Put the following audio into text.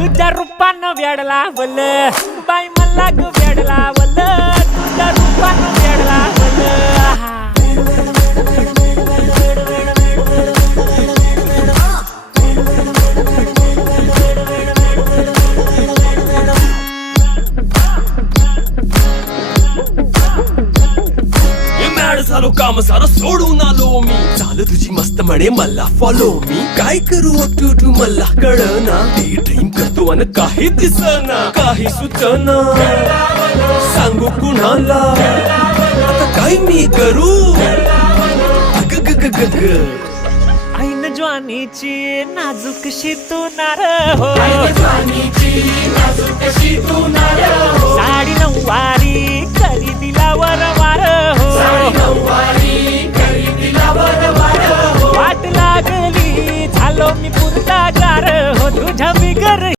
तुझ्या रूपानं वेड लावल बाई मला ग वेड लावल तुझ्या रूपानं वेड लावल झालो काम सारं सोडून आलो मी झालं तुझी मस्त म्हणे मला फॉलो मी काय करू तू मला कळना ती ड्रीम करतो आणि काही दिसना काही सुचना सांगू कुणाला आता काय मी करू ग ग ग ग ग ऐन ज्वानीची नाजूकशी तू नार हो साडी नऊवारी करी दिला वरवार हो वाट लागली झालो मी पुरता गार हो तुझ्या बिगर